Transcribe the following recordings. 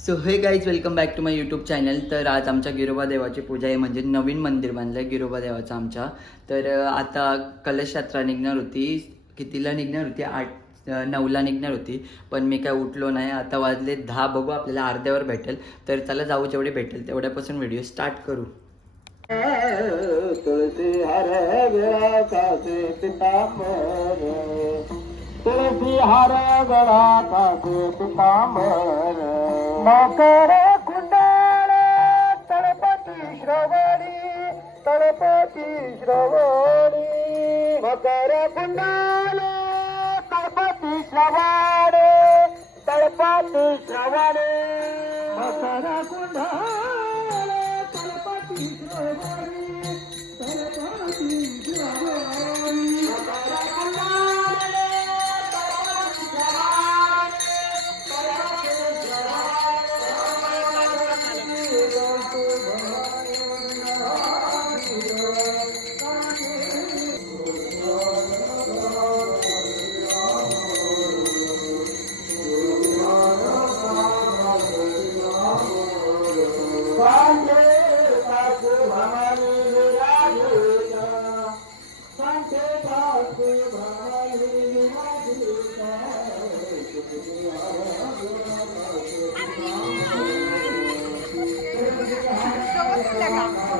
So hey guys welcome back to my YouTube channel तर आज आमच्या गिरोबा देवाची पूजा आहे म्हणजे नवीन मंदिर बांधलं आहे गिरोबा देवाचं आमच्या. तर आता कलश यात्रा निघणार होती. कितीला निघणार होती? आठ नऊला निघणार होती. पण मी काय उठलो नाही. आता वाजले दहा. बघू आपल्याला अर्ध्यावर भेटेल. तर चला जाऊ जेवढे भेटेल तेवढ्यापासून व्हिडिओ स्टार्ट करू. तुळशी हर गळा पितांबर. मकर कुंडाळ तळपती श्रवणी तळपती श्रवणी. मकर कुंडाळ तळपती श्रवण तळपती श्रवण. मकर कुंडाळ तळपती श्रवणी.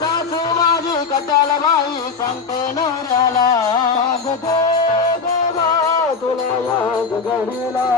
सासू माझी कटाल बाई सांगते नवऱ्याला. तुला याद घडीला.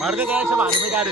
मारले काय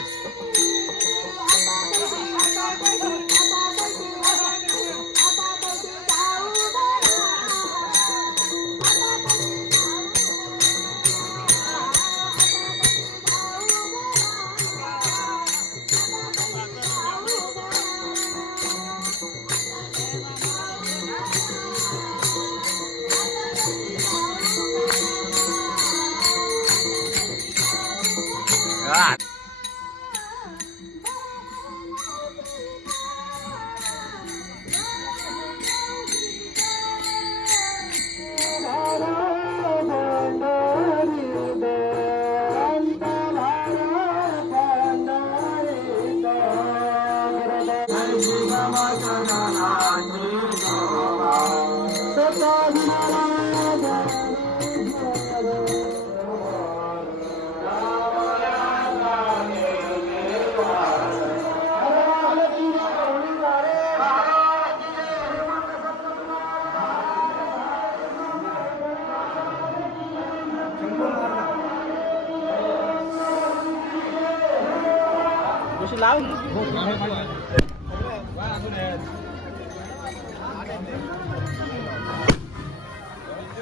લાવ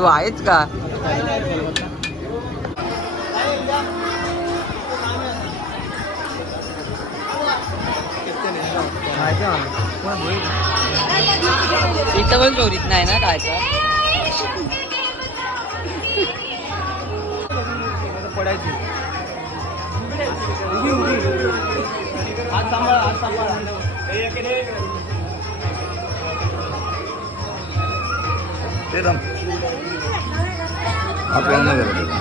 तू आहेच का? इथं पण चोरीत नाही ना काय पडायची ते तर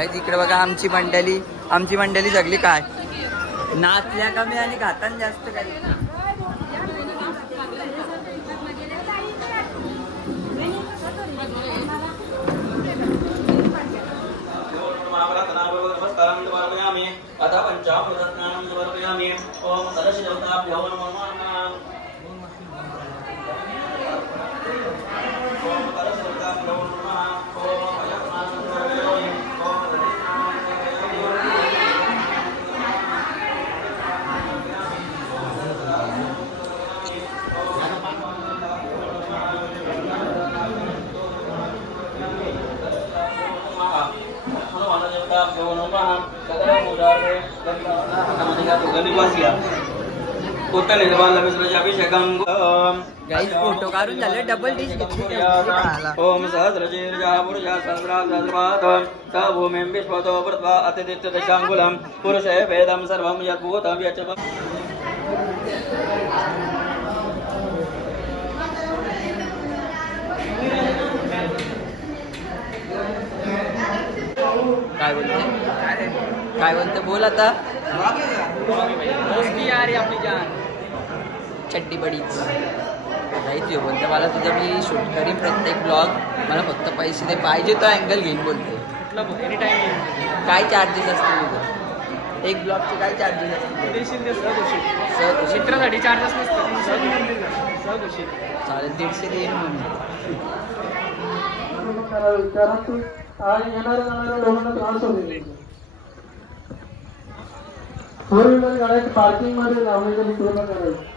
आहेत इकडे बघा आमची मंडळी. आमची मंडळी सगळी काय? नाचल्या कमी आणि खाताना जास्त काही. फोटो काढून झाले डबल डिश घेतली खायला. ओम सहस्रशीर्षा पुरुषा सहस्रासहस्रात् स भूमिं विश्वतो कृत्वा अतिदित्यदशाङ्गुलं पुरुषे वेदं सर्वं यद्भूतं यच्च काय बोलते काय बोलते बोल आता. आपली जान. चड्डी बडीच काहीच येऊ बोलते मला तुझं मी शूट करीन प्रत्येक ब्लॉग मला फक्त पैसे दे. पाहिजे तो अँगल घेईन बोलते काय चार्जेस असतील तुझं? एक ब्लॉगचे काय चार्जेस असतील. चित्रासाठी चार्जेस नसतात चालेल दीडशे देईन म्हणून येणाऱ्या लोकांना त्रास होईल फोर व्हीलर गाड्या पार्किंगमध्ये लावण्याची पूर्ण करायचं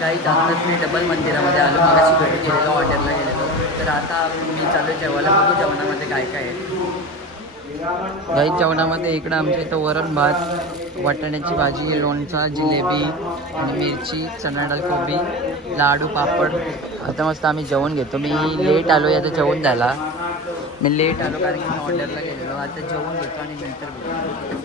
काही आताच मी डबल मंदिरामध्ये आलो मला अशी भेट गेलेलो ऑर्डरला गेलेलो. तर आता मी चालू जेवायला. बघू जेवणामध्ये काय काय आहे. दही जेवणामध्ये इकडं आमच्या इथं वरण भात वाटाण्याची भाजी लोणचा जिलेबी आणि मिरची चणा डाळ कोबी लाडू पापड. आता मस्त आम्ही जेवण घेतो. मी लेट आलो आता जेवण झाला मी लेट आलो कारण की मी ऑर्डरला गेलेलो. आता जेवण घेतो आणि नंतर